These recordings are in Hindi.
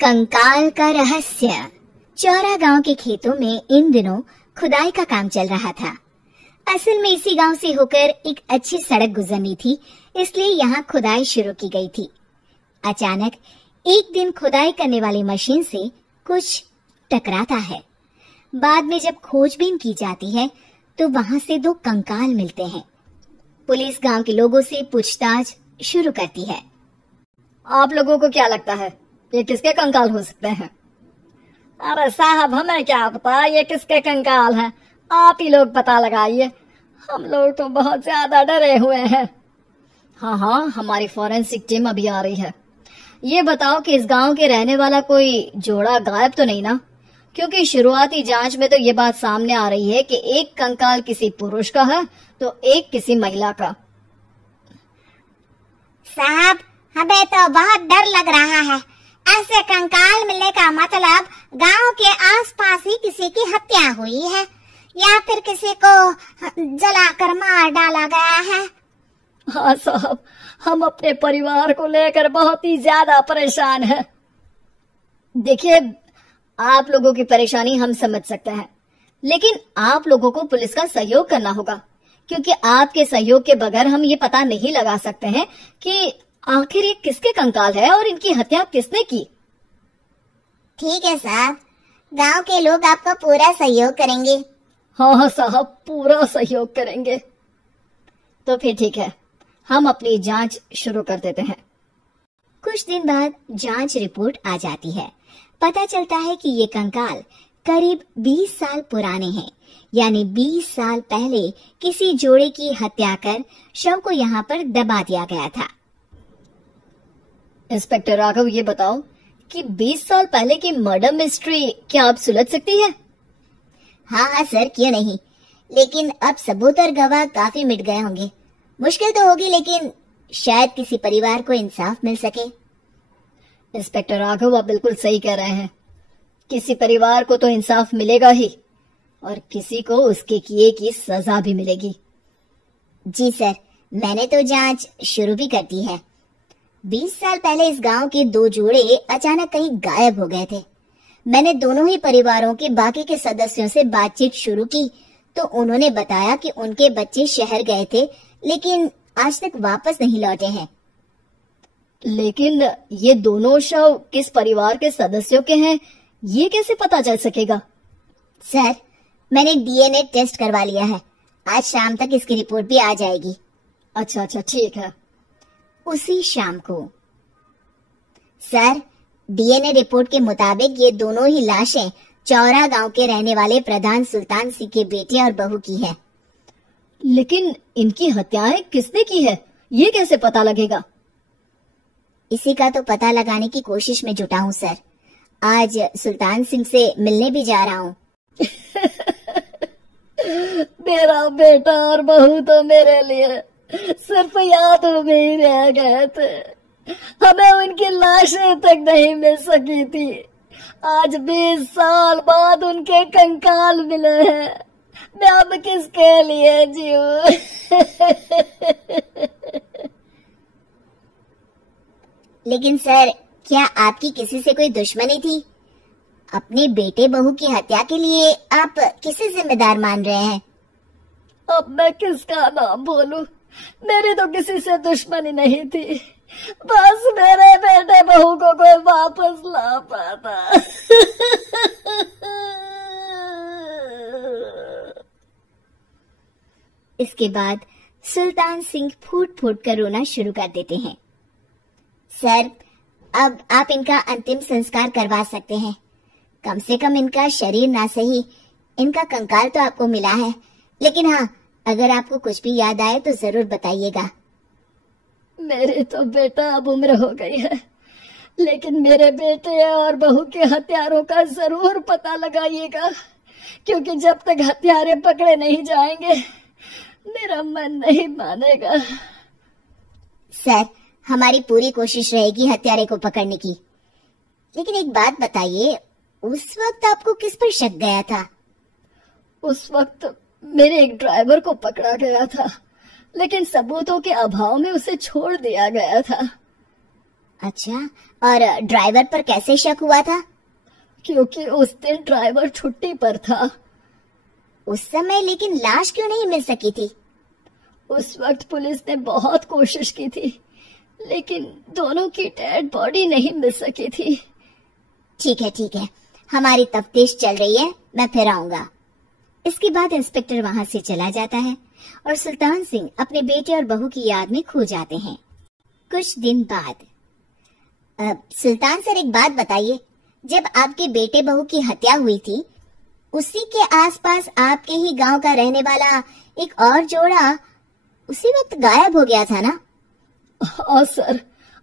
कंकाल का रहस्य। चौरा गांव के खेतों में इन दिनों खुदाई का काम चल रहा था। असल में इसी गांव से होकर एक अच्छी सड़क गुजरनी थी, इसलिए यहाँ खुदाई शुरू की गई थी। अचानक एक दिन खुदाई करने वाली मशीन से कुछ टकराता है। बाद में जब खोजबीन की जाती है तो वहां से 2 कंकाल मिलते हैं। पुलिस गांव के लोगों से पूछताछ शुरू करती है। आप लोगों को क्या लगता है ये किसके कंकाल हो सकते हैं? अरे साहब, हमें क्या पता ये किसके कंकाल हैं, आप ही लोग पता लगाइए। हम लोग तो बहुत ज्यादा डरे हुए हैं। हाँ, हमारी फॉरेंसिक टीम अभी आ रही है। ये बताओ कि इस गांव के रहने वाला कोई जोड़ा गायब तो नहीं ना? क्योंकि शुरुआती जांच में तो ये बात सामने आ रही है कि एक कंकाल किसी पुरुष का है तो एक किसी महिला का। साहब, हमें तो बहुत डर लग रहा है। ऐसे कंकाल मिलने का मतलब गांव के आसपास ही किसी की हत्या हुई है या फिर किसी को जलाकर मार डाला गया है। हाँ साहब, हम अपने परिवार को लेकर बहुत ही ज्यादा परेशान हैं। देखिए, आप लोगों की परेशानी हम समझ सकते हैं, लेकिन आप लोगों को पुलिस का सहयोग करना होगा, क्योंकि आपके सहयोग के बगैर हम ये पता नहीं लगा सकते हैं कि आखिर ये किसके कंकाल है और इनकी हत्या किसने की। ठीक है साहब, गांव के लोग आपका पूरा सहयोग करेंगे। हाँ साहब, पूरा सहयोग करेंगे। तो फिर ठीक है, हम अपनी जांच शुरू कर देते हैं। कुछ दिन बाद जांच रिपोर्ट आ जाती है। पता चलता है कि ये कंकाल करीब 20 साल पुराने हैं, यानी 20 साल पहले किसी जोड़े की हत्या कर शव को यहाँ पर दबा दिया गया था। इंस्पेक्टर राघव, ये बताओ कि 20 साल पहले की मर्डर मिस्ट्री क्या आप सुलझ सकती है? हाँ सर, क्यों नहीं, लेकिन अब सबूत और गवाह काफी मिट गए होंगे। मुश्किल तो होगी, लेकिन शायद किसी परिवार को इंसाफ मिल सके। इंस्पेक्टर राघव, आप बिल्कुल सही कह रहे हैं। किसी परिवार को तो इंसाफ मिलेगा ही और किसी को उसके किए की सजा भी मिलेगी। जी सर, मैंने तो जांच शुरू भी कर दी है। 20 साल पहले इस गांव के 2 जोड़े अचानक कहीं गायब हो गए थे। मैंने दोनों ही परिवारों के बाकी के सदस्यों से बातचीत शुरू की तो उन्होंने बताया कि उनके बच्चे शहर गए थे, लेकिन आज तक वापस नहीं लौटे हैं। लेकिन ये दोनों शव किस परिवार के सदस्यों के हैं, ये कैसे पता चल सकेगा? सर, मैंने डीएनए टेस्ट करवा लिया है। आज शाम तक इसकी रिपोर्ट भी आ जाएगी। अच्छा, ठीक है। उसी शाम को सर, डीएनए रिपोर्ट के मुताबिक ये दोनों ही लाशें चौरा गांव के रहने वाले प्रधान सुल्तान सिंह के बेटे और बहू की है। लेकिन इनकी हत्याएं किसने की है, ये कैसे पता लगेगा? इसी का तो पता लगाने की कोशिश में जुटा हूँ सर। आज सुल्तान सिंह से मिलने भी जा रहा हूँ। मेरा बेटा और बहू तो मेरे लिए सिर्फ यादों में ही रह गए थे। हमें उनकी लाशें तक नहीं मिल सकी थी। आज 20 साल बाद उनके कंकाल मिले हैं। मैं अब किसके लिए जीऊं? लेकिन सर, क्या आपकी किसी से कोई दुश्मनी थी? अपने बेटे बहू की हत्या के लिए आप किसे जिम्मेदार मान रहे हैं? अब मैं किसका नाम बोलूं? मेरी तो किसी से दुश्मनी नहीं थी, बस मेरे बेटे बहू को कोई वापस ला पाता। इसके बाद सुल्तान सिंह फूट फूट कर रोना शुरू कर देते हैं। सर, अब आप इनका अंतिम संस्कार करवा सकते हैं। कम से कम इनका शरीर ना सही, इनका कंकाल तो आपको मिला है। लेकिन हाँ, अगर आपको कुछ भी याद आए तो जरूर बताइएगा। मेरी तो बेटा अब उम्र हो गई है, लेकिन मेरे बेटे और बहू के हत्यारों का जरूर पता लगाइएगा, क्योंकि जब तक हत्यारे पकड़े नहीं जाएंगे मेरा मन नहीं मानेगा। सर, हमारी पूरी कोशिश रहेगी हत्यारे को पकड़ने की। लेकिन एक बात बताइए, उस वक्त आपको किस पर शक गया था? उस वक्त मेरे एक ड्राइवर को पकड़ा गया था, लेकिन सबूतों के अभाव में उसे छोड़ दिया गया था। अच्छा, और ड्राइवर पर कैसे शक हुआ था? क्योंकि उस दिन ड्राइवर छुट्टी पर था। उस समय लेकिन लाश क्यों नहीं मिल सकी थी? उस वक्त पुलिस ने बहुत कोशिश की थी, लेकिन दोनों की डेड बॉडी नहीं मिल सकी थी। ठीक है, हमारी तफ्तीश चल रही है, मैं फिर आऊंगा। इसके बाद इंस्पेक्टर वहां से चला जाता है और सुल्तान सिंह अपने बेटे और बहू की याद में खो जाते हैं। कुछ दिन बाद सुल्तान सर, एक बात बताइए, जब आपके बेटे बहू की हत्या हुई थी, उसी के आसपास आपके ही गांव का रहने वाला एक और जोड़ा उसी वक्त गायब हो गया था ना? हाँ सर,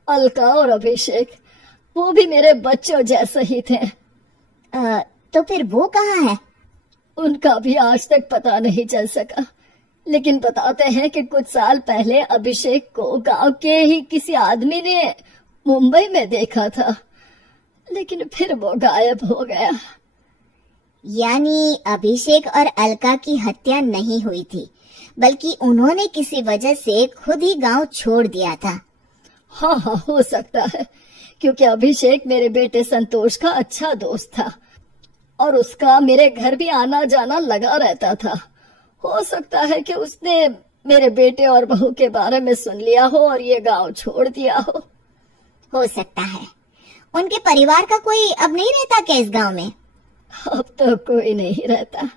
अलका और अभिषेक, वो भी मेरे बच्चों जैसे ही थे। तो फिर वो कहाँ है? उनका भी आज तक पता नहीं चल सका, लेकिन बताते हैं कि कुछ साल पहले अभिषेक को गांव के ही किसी आदमी ने मुंबई में देखा था, लेकिन फिर वो गायब हो गया। यानी अभिषेक और अलका की हत्या नहीं हुई थी, बल्कि उन्होंने किसी वजह से खुद ही गांव छोड़ दिया था। हाँ, हो सकता है, क्योंकि अभिषेक मेरे बेटे संतोष का अच्छा दोस्त था और उसका मेरे घर भी आना जाना लगा रहता था। हो सकता है कि उसने मेरे बेटे और बहू के बारे में सुन लिया हो और ये गांव छोड़ दिया हो सकता है। उनके परिवार का कोई अब नहीं रहता क्या इस गांव में? अब तो कोई नहीं रहता।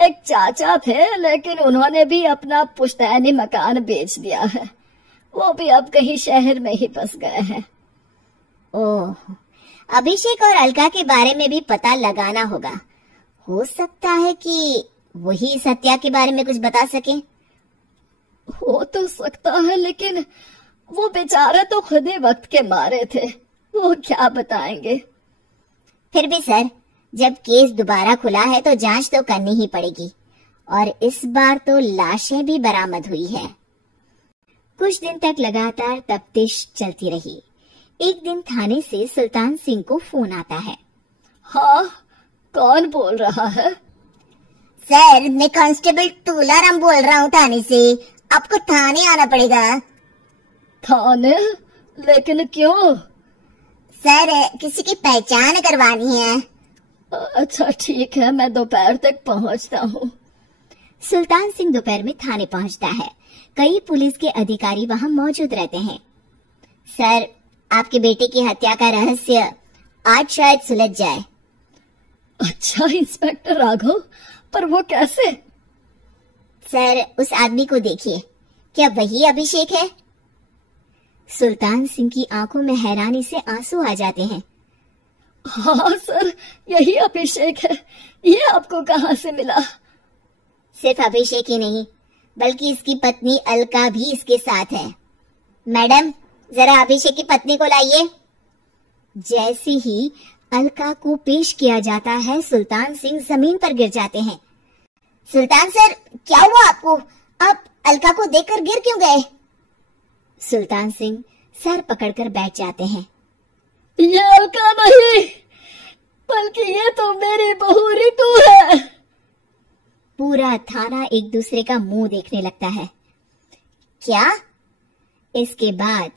एक चाचा थे, लेकिन उन्होंने भी अपना पुश्तैनी मकान बेच दिया है। वो भी अब कहीं शहर में ही बस गए हैं। ओह, अभिषेक और अलका के बारे में भी पता लगाना होगा। हो सकता है कि वही इस हत्या के बारे में कुछ बता सके। हो तो सकता है, लेकिन वो बेचारे तो खुद ही वक्त के मारे थे, वो क्या बताएंगे। फिर भी सर, जब केस दोबारा खुला है तो जांच तो करनी ही पड़ेगी, और इस बार तो लाशें भी बरामद हुई है। कुछ दिन तक लगातार तफ्तीश चलती रही। एक दिन थाने से सुल्तान सिंह को फोन आता है। हाँ, कौन बोल रहा है? सर, मैं कांस्टेबल तुलाराम बोल रहा हूँ थाने से। आपको थाने आना पड़ेगा। थाने? लेकिन क्यों? सर, किसी की पहचान करवानी है। अच्छा ठीक है, मैं दोपहर तक पहुंचता हूँ। सुल्तान सिंह दोपहर में थाने पहुंचता है। कई पुलिस के अधिकारी वहां मौजूद रहते हैं। सर, आपके बेटे की हत्या का रहस्य आज शायद सुलझ जाए। अच्छा इंस्पेक्टर राघव, पर वो कैसे? सर, उस आदमी को देखिए, क्या वही अभिषेक है? सुल्तान सिंह की आंखों में हैरानी से आंसू आ जाते हैं। हाँ सर, यही अभिषेक है। ये आपको कहाँ से मिला? सिर्फ अभिषेक ही नहीं, बल्कि इसकी पत्नी अलका भी इसके साथ है। मैडम, जरा अभिषेक की पत्नी को लाइए। जैसे ही अलका को पेश किया जाता है, सुल्तान सिंह जमीन पर गिर जाते हैं। सुल्तान सर, क्या हुआ आपको? आप अलका को देखकर गिर क्यों गए? सुल्तान सिंह सर पकड़कर बैठ जाते हैं। ये अलका नहीं, बल्कि ये तो मेरी बहू रितु है। पूरा थाना एक दूसरे का मुंह देखने लगता है। क्या? इसके बाद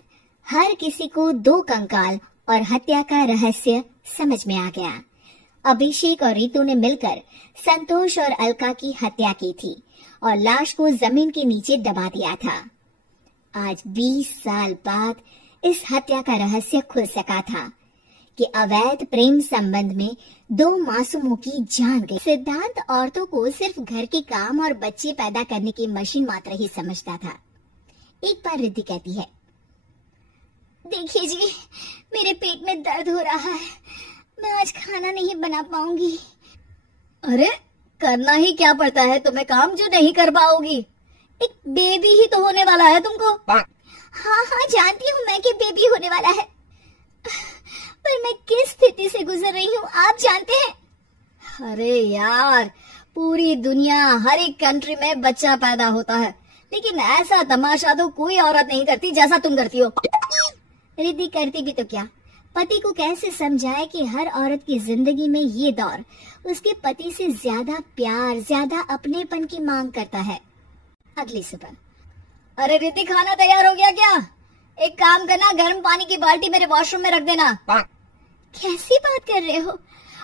हर किसी को दो कंकाल और हत्या का रहस्य समझ में आ गया। अभिषेक और रितु ने मिलकर संतोष और अलका की हत्या की थी और लाश को जमीन के नीचे दबा दिया था। आज 20 साल बाद इस हत्या का रहस्य खुल सका था कि अवैध प्रेम संबंध में 2 मासूमों की जान गई। सिद्धांत औरतों को सिर्फ घर के काम और बच्चे पैदा करने की मशीन मात्र ही समझता था। एक बार रिद्धि कहती है, देखिए जी, मेरे पेट में दर्द हो रहा है, मैं आज खाना नहीं बना पाऊंगी। अरे, करना ही क्या पड़ता है तुम्हें काम जो नहीं कर पाओगी? एक बेबी ही तो होने वाला है तुमको। हाँ, जानती हूँ मैं कि बेबी होने वाला है, पर मैं किस स्थिति से गुजर रही हूँ आप जानते हैं? अरे यार, पूरी दुनिया, हर एक कंट्री में बच्चा पैदा होता है, लेकिन ऐसा तमाशा तो कोई औरत नहीं करती जैसा तुम करती हो। रिद्धि करती भी तो क्या? पति को कैसे समझाए कि हर औरत की जिंदगी में ये दौर उसके पति से ज्यादा प्यार, ज्यादा अपनेपन की मांग करता है। अगली सुबह, अरे रिद्धि, खाना तैयार हो गया क्या? एक काम करना, गर्म पानी की बाल्टी मेरे वॉशरूम में रख देना। कैसी बात कर रहे हो?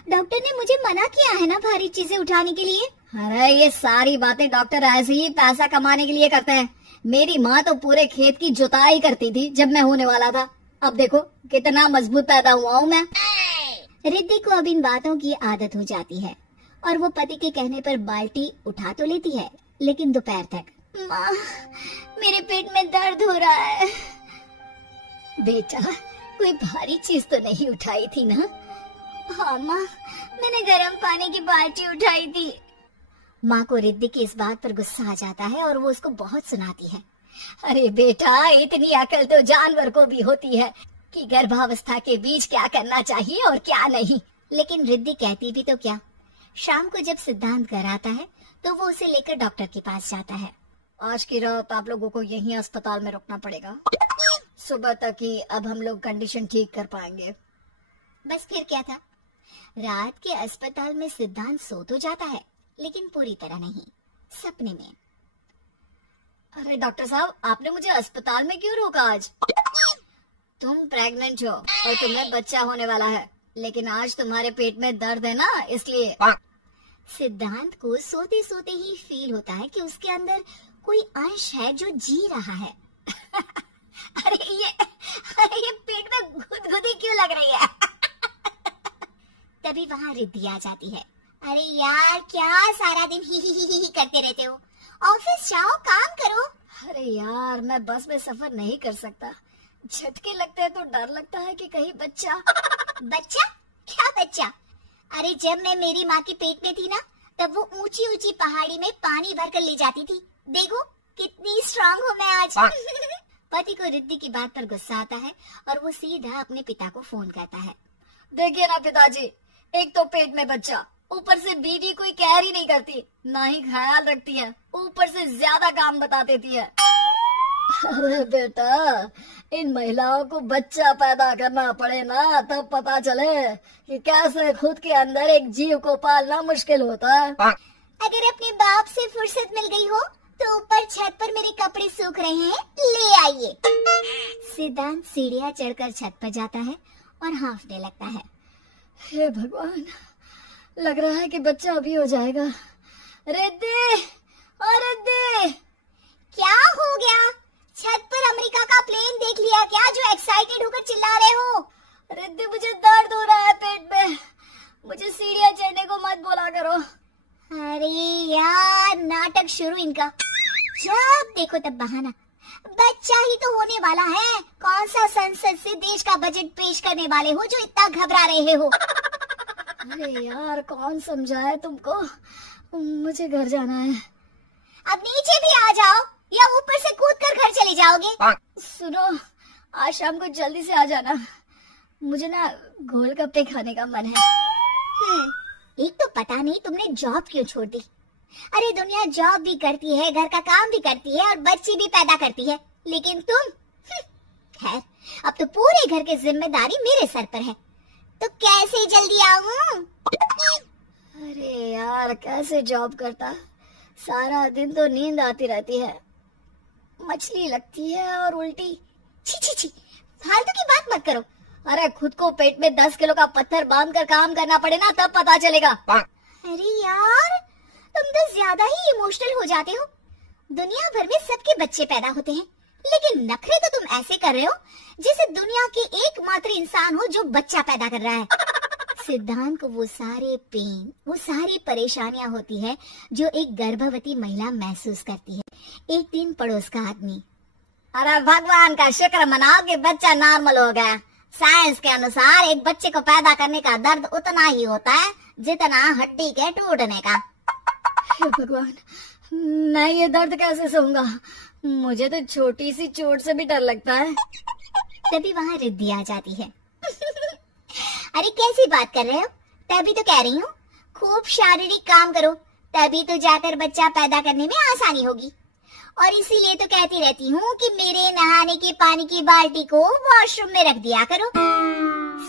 डॉक्टर ने मुझे मना किया है ना भारी चीजें उठाने के लिए। अरे ये सारी बातें डॉक्टर ऐसे ही पैसा कमाने के लिए करते हैं। मेरी माँ तो पूरे खेत की जुताई करती थी जब मैं होने वाला था। अब देखो कितना मजबूत पैदा हुआ हूँ मैं। रिद्धि को अब इन बातों की आदत हो जाती है और वो पति के कहने पर बाल्टी उठा तो लेती है, लेकिन दोपहर तक। माँ, मेरे पेट में दर्द हो रहा है। बेटा, कोई भारी चीज तो नहीं उठाई थी ना? हाँ माँ, मैंने गर्म पानी की बाल्टी उठाई थी। माँ को रिद्धि की इस बात पर गुस्सा आ जाता है और वो उसको बहुत सुनाती है। अरे बेटा, इतनी अकल तो जानवर को भी होती है कि गर्भावस्था के बीच क्या करना चाहिए और क्या नहीं। लेकिन रिद्धि कहती भी तो क्या। शाम को जब सिद्धांत घर आता है तो वो उसे लेकर डॉक्टर के पास जाता है। आज की रात आप लोगों को यहीं अस्पताल में रुकना पड़ेगा। सुबह तक ही अब हम लोग कंडीशन ठीक कर पाएंगे। बस फिर क्या था, रात के अस्पताल में सिद्धांत सो तो जाता है, लेकिन पूरी तरह नहीं, सपने में। अरे डॉक्टर साहब, आपने मुझे अस्पताल में क्यों रोका आज? तुम प्रेग्नेंट हो और तुम्हें बच्चा होने वाला है, लेकिन आज तुम्हारे पेट में दर्द है ना, इसलिए। सिद्धांत को सोते सोते ही फील होता है कि उसके अंदर कोई अंश है जो जी रहा है। अरे ये पेट में गुदगुदी क्यों लग रही है? तभी वहाँ रिद्धि आ जाती है। अरे यार, क्या सारा दिन ही करते रहते हो? ऑफिस जाओ, काम करो। अरे यार, मैं बस में सफर नहीं कर सकता। झटके लगते हैं तो डर लगता है कि कहीं बच्चा। बच्चा? क्या बच्चा? अरे जब मैं मेरी माँ के पेट में थी ना, तब वो ऊंची ऊंची पहाड़ी में पानी भर कर ले जाती थी। देखो कितनी स्ट्रांग हूँ मैं आज। पति को रिद्धि की बात पर गुस्सा आता है और वो सीधा अपने पिता को फोन करता है। देखिए ना पिताजी, एक तो पेट में बच्चा, ऊपर से बीवी कोई केयर ही नहीं करती, ना ही ख्याल रखती है, ऊपर से ज्यादा काम बता देती है। अरे बेटा, इन महिलाओं को बच्चा पैदा करना पड़े ना, तब पता चले कि कैसे खुद के अंदर एक जीव को पालना मुश्किल होता है। अगर अपने बाप से फुर्सत मिल गई हो तो ऊपर छत पर मेरे कपड़े सूख रहे हैं, ले आइए। सिद्धांत सीढ़ियां चढ़कर छत पर जाता है और हांफने लगता है। हे भगवान, लग रहा है कि बच्चा अभी हो जाएगा। रिद्धि, रिद्धि, क्या हो गया? छत पर अमेरिका का प्लेन देख लिया क्या, जो एक्साइटेड होकर चिल्ला रहे हो? रिद्धि, मुझे दर्द हो रहा है पेट में, मुझे सीढ़ियां चढ़ने को मत बोला करो। अरे यार, नाटक शुरू इनका। जब देखो तब बहाना। बच्चा ही तो होने वाला है, कौन सा संसद से देश का बजट पेश करने वाले हो जो इतना घबरा रहे हो? अरे यार, कौन समझाए तुमको, मुझे घर जाना है। अब नीचे भी आ जाओ या ऊपर से कूद कर घर चले जाओगे? सुनो, आज शाम को जल्दी से आ जाना, मुझे ना गोलगप्पे खाने का मन है। एक तो पता नहीं तुमने जॉब क्यों छोड़ दी। अरे दुनिया जॉब भी करती है, घर का काम भी करती है और बच्चे भी पैदा करती है, लेकिन तुम। खैर, अब तो पूरे घर की जिम्मेदारी मेरे सर पर है, तो कैसे जल्दी आऊं? अरे यार, कैसे जॉब करता, सारा दिन तो नींद आती रहती है, मछली लगती है और उल्टी। छी छी छी, फालतू की बात मत करो। अरे खुद को पेट में 10 किलो का पत्थर बांध कर काम करना पड़े ना, तब पता चलेगा। अरे यार, तुम तो ज्यादा ही इमोशनल हो जाते हो। दुनिया भर में सबके बच्चे पैदा होते हैं, लेकिन नखरे तो तुम ऐसे कर रहे हो जैसे दुनिया के एकमात्र इंसान हो जो बच्चा पैदा कर रहा है। सिद्धांत को वो सारे पेन, वो सारी परेशानियां होती है जो एक गर्भवती महिला महसूस करती है। एक दिन पड़ोस का आदमी, अरे भगवान का शुक्र मनाओ कि बच्चा नॉर्मल हो गया। साइंस के अनुसार एक बच्चे को पैदा करने का दर्द उतना ही होता है जितना हड्डी के टूटने का। हे भगवान, मैं ये दर्द कैसे सहूंगा, मुझे तो छोटी सी चोट से भी डर लगता है। तभी वहाँ रिद्धि आ जाती है। अरे कैसी बात कर रहे हो? तभी तो कह रही हूँ, खूब शारीरिक काम करो, तभी तो जाकर बच्चा पैदा करने में आसानी होगी। और इसीलिए तो कहती रहती हूँ कि मेरे नहाने के पानी की बाल्टी को वॉशरूम में रख दिया करो।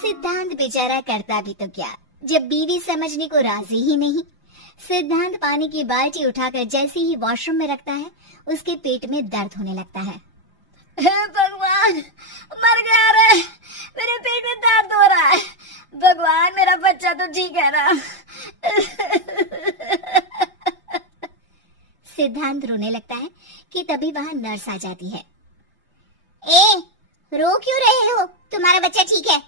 सिद्धांत बेचारा करता भी तो क्या, जब बीवी समझने को राजी ही नहीं। सिद्धांत पानी की बाल्टी उठाकर जैसे ही वॉशरूम में रखता है, उसके पेट में दर्द होने लगता है। हे भगवान, मर गया रे, मेरे पेट में दर्द हो रहा है। भगवान, मेरा बच्चा तो ठीक है ना? सिद्धांत रोने लगता है कि तभी वहां नर्स आ जाती है। ए, रो क्यों रहे हो? तुम्हारा बच्चा ठीक है?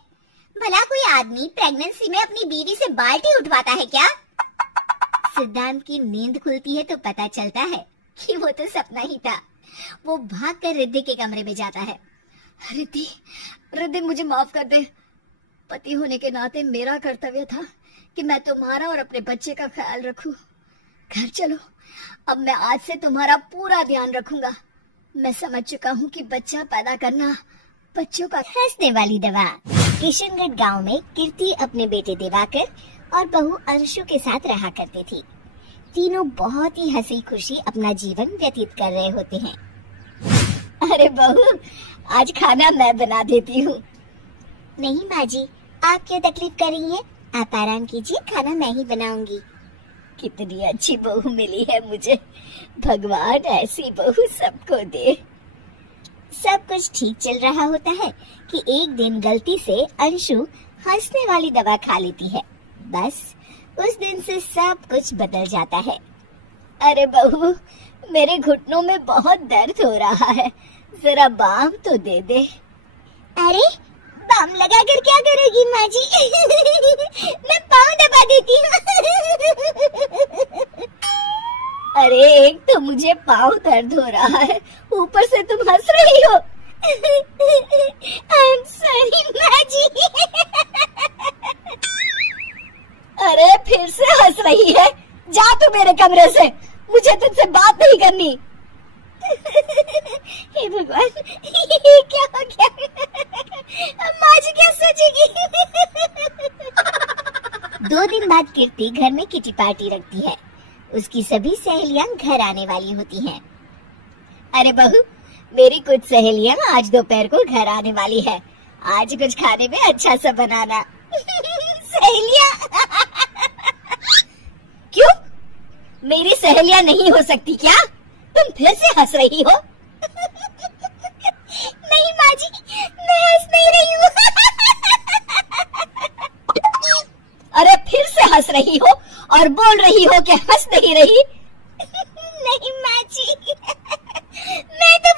भला कोई आदमी प्रेगनेंसी में अपनी बीवी से बाल्टी उठवाता है क्या? सिद्धांत की नींद खुलती है तो पता चलता है कि वो तो सपना ही था। वो भागकर रिद्धि के कमरे में जाता है। रिद्धि, रिद्धि, मुझे माफ कर दे। पति होने के नाते मेरा कर्तव्य था कि मैं तुम्हारा और अपने बच्चे का ख्याल रखूं। घर चलो, अब मैं आज से तुम्हारा पूरा ध्यान रखूंगा। मैं समझ चुका हूँ कि बच्चा पैदा करना बच्चों का। हंसने वाली दवा। किशनगढ़ गांव में कीर्ति अपने बेटे दिवाकर और बहू अंशु के साथ रहा करती थी। तीनों बहुत ही हंसी खुशी अपना जीवन व्यतीत कर रहे होते हैं। अरे बहू, आज खाना मैं बना देती हूँ। नहीं माँ जी, आप क्यों तकलीफ कर रही हैं? आप आराम कीजिए, खाना मैं ही बनाऊंगी। कितनी अच्छी बहू मिली है मुझे। भगवान ऐसी बहू सबको दे। सब कुछ ठीक चल रहा होता है कि एक दिन गलती से अंशु हंसने वाली दवा खा लेती है। बस उस दिन से सब कुछ बदल जाता है। अरे बहू, मेरे घुटनों में बहुत दर्द हो रहा है, जरा बाम तो दे दे। अरे बाम लगा कर क्या करोगी माँ जी? मैं पाँव दबा देती हूँ। अरे एक तो मुझे पाँव दर्द हो रहा है, ऊपर से तुम हंस रही हो। I'm sorry माँ जी। अरे फिर से हंस रही है, जा तू मेरे कमरे से, मुझे तुझसे बात नहीं करनी। हे भगवान, ये क्या हो गया? माँ जी क्या सोचेगी? 2 दिन बाद कीर्ति घर में किटी पार्टी रखती है। उसकी सभी सहेलियां घर आने वाली होती हैं। अरे बहू, मेरी कुछ सहेलियां आज दोपहर को घर आने वाली है। आज कुछ खाने में अच्छा सा बनाना। सहेलियां? क्यों? मेरी सहेलियां नहीं हो सकती क्या? तुम फिर से हंस रही हो? नहीं माँ जी, मैं हंस नहीं रही हूँ। अरे फिर से हंस रही हो और बोल रही हो कि हंस नहीं रही। नहीं माँ जी, मैं तो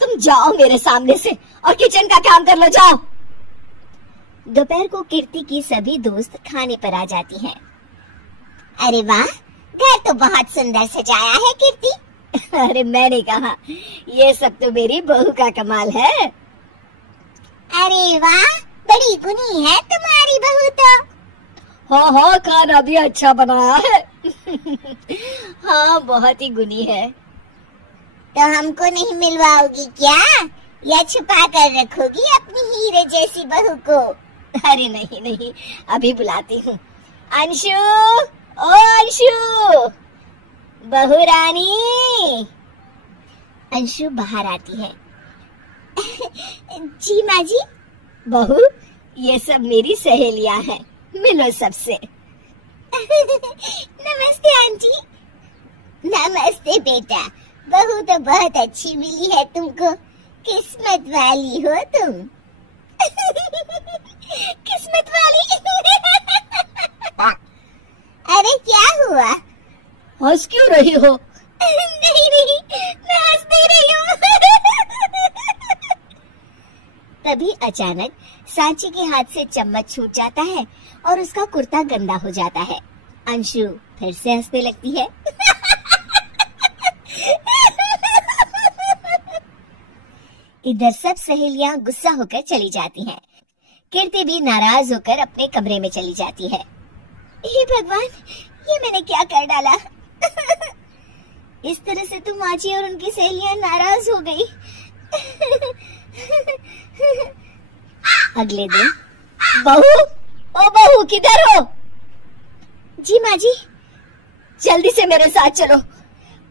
तुम जाओ मेरे सामने से और किचन का काम कर लो, जाओ। दोपहर को कीर्ति की सभी दोस्त खाने पर आ जाती हैं। अरे वाह, घर तो बहुत सुंदर सजाया है कीर्ति। अरे मैंने कहा, ये सब तो मेरी बहू का कमाल है। अरे वाह, बड़ी गुनी है तुम्हारी बहू तो। हाँ हाँ, खाना भी अच्छा बनाया है। हाँ, बहुत ही गुनी है। तो हमको नहीं मिलवाओगी क्या, या छुपा कर रखोगी अपनी हीरे जैसी बहू को? अरे नहीं नहीं, अभी बुलाती हूँ। अंशु, ओ अंशु, बहू रानी। अंशु बाहर आती है। जी माँ जी। बहू, ये सब मेरी सहेलियां हैं, मिलो सबसे। नमस्ते आंटी। नमस्ते बेटा, बहू तो बहुत अच्छी मिली है तुमको, किस्मत वाली हो तुम। किस्मत वाली? अरे क्या हुआ? हंस क्यों रही हो? नहीं नहीं, मैं हंस नहीं रही हूँ। तभी अचानक सांची के हाथ से चम्मच छूट जाता है और उसका कुर्ता गंदा हो जाता है। अंशु फिर से हंसने लगती है। इधर सब सहेलियां गुस्सा होकर चली जाती हैं। कीर्ति भी नाराज होकर अपने कमरे में चली जाती है। हे भगवान, ये मैंने क्या कर डाला? इस तरह से तो माची और उनकी सहेलियां नाराज हो गई। अगले दिन, बहू, ओ बहू, किधर हो? जी माँ जी। जल्दी से मेरे साथ चलो,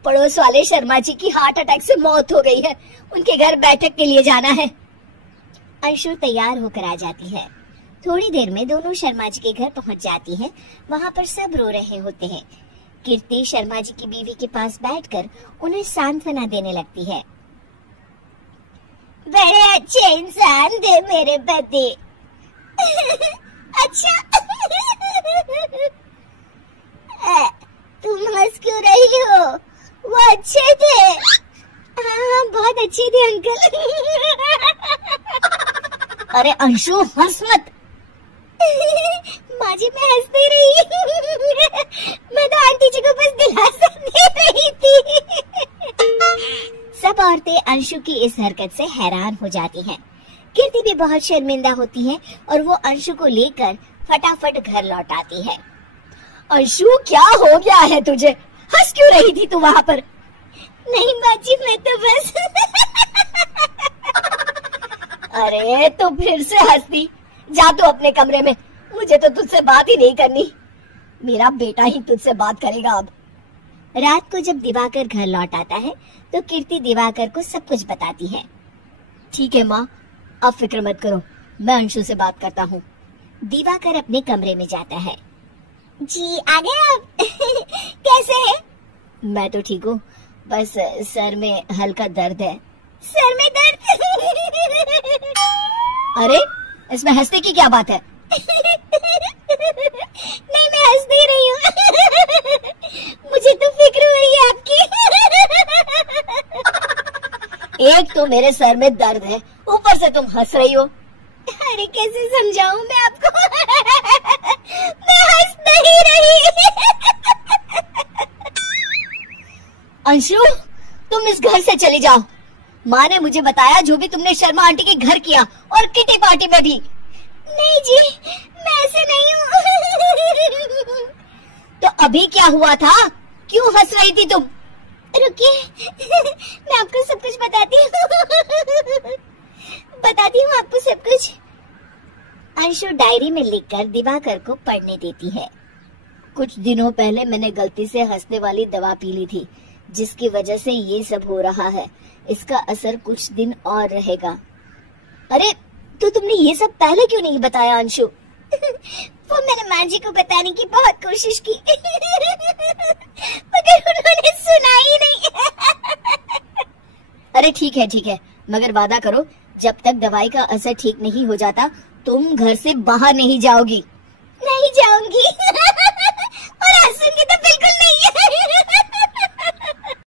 पड़ोस वाले शर्मा जी की हार्ट अटैक से मौत हो गई है, उनके घर बैठक के लिए जाना है। अंशु तैयार होकर आ जाती है। थोड़ी देर में दोनों शर्मा जी के घर पहुंच जाती है। वहाँ पर सब रो रहे होते हैं। कीर्ति शर्मा जी की बीवी के पास बैठकर उन्हें सांत्वना देने लगती है। बड़े अच्छे इंसान थे मेरे पति। अच्छा तुम हंस क्यों रही हो? वो अच्छे थे। हाँ बहुत अच्छे थे अंकल। अरे अंशु हंस मत। माँ जी मैं हंस नहीं रही। मैं तो आंटी जी को बस दिलासा दे रही थी। सब औरतें अंशु की इस हरकत से हैरान हो जाती हैं। कीर्ति भी बहुत शर्मिंदा होती है और वो अंशु को लेकर फटाफट घर लौट आती है। अंशु क्या हो गया है तुझे? हंस क्यों रही थी तू वहाँ पर? नहीं माँ जी मैं तो बस अरे तो फिर से हंसती। जा तू अपने कमरे में, मुझे तो तुझसे बात ही नहीं करनी। मेरा बेटा ही तुझसे बात करेगा अब। रात को जब दिवाकर घर लौट आता है तो कीर्ति दिवाकर को सब कुछ बताती है। ठीक है माँ, अब फिक्र मत करो, मैं अंशु से बात करता हूँ। दिवाकर अपने कमरे में जाता है। जी आ गए आप? कैसे है? मैं तो ठीक हूँ, बस सर में हल्का दर्द है। सर में दर्द? अरे इसमें हंसने की क्या बात है? नहीं मैं हंस नहीं रही हूँ। मुझे तो फिक्र हो रही है आपकी। एक तो मेरे सर में दर्द है, ऊपर से तुम हंस रही हो। अरे कैसे समझाऊं मैं आपको? मैं हंस नहीं रही। अंशु तुम इस घर से चली जाओ। माँ ने मुझे बताया जो भी तुमने शर्मा आंटी के घर किया और किटी पार्टी में भी। नहीं जी मैं ऐसे नहीं हूँ। तो अभी क्या हुआ था? क्यों हंस रही थी तुम? रुकिए मैं आपको सब कुछ बताती हूँ आपको सब कुछ। अंशु डायरी में लिखकर दिवाकर को पढ़ने देती है। कुछ दिनों पहले मैंने गलती से हंसने वाली दवा पी ली थी, जिसकी वजह से ये सब हो रहा है। इसका असर कुछ दिन और रहेगा। अरे तो तुमने ये सब पहले क्यों नहीं बताया अंशु? वो मैंने माँ जी को बताने की बहुत कोशिश की मगर उन्होंने सुना ही नहीं। अरे ठीक है, मगर वादा करो जब तक दवाई का असर ठीक नहीं हो जाता तुम घर से बाहर नहीं जाओगी। नहीं जाऊंगी।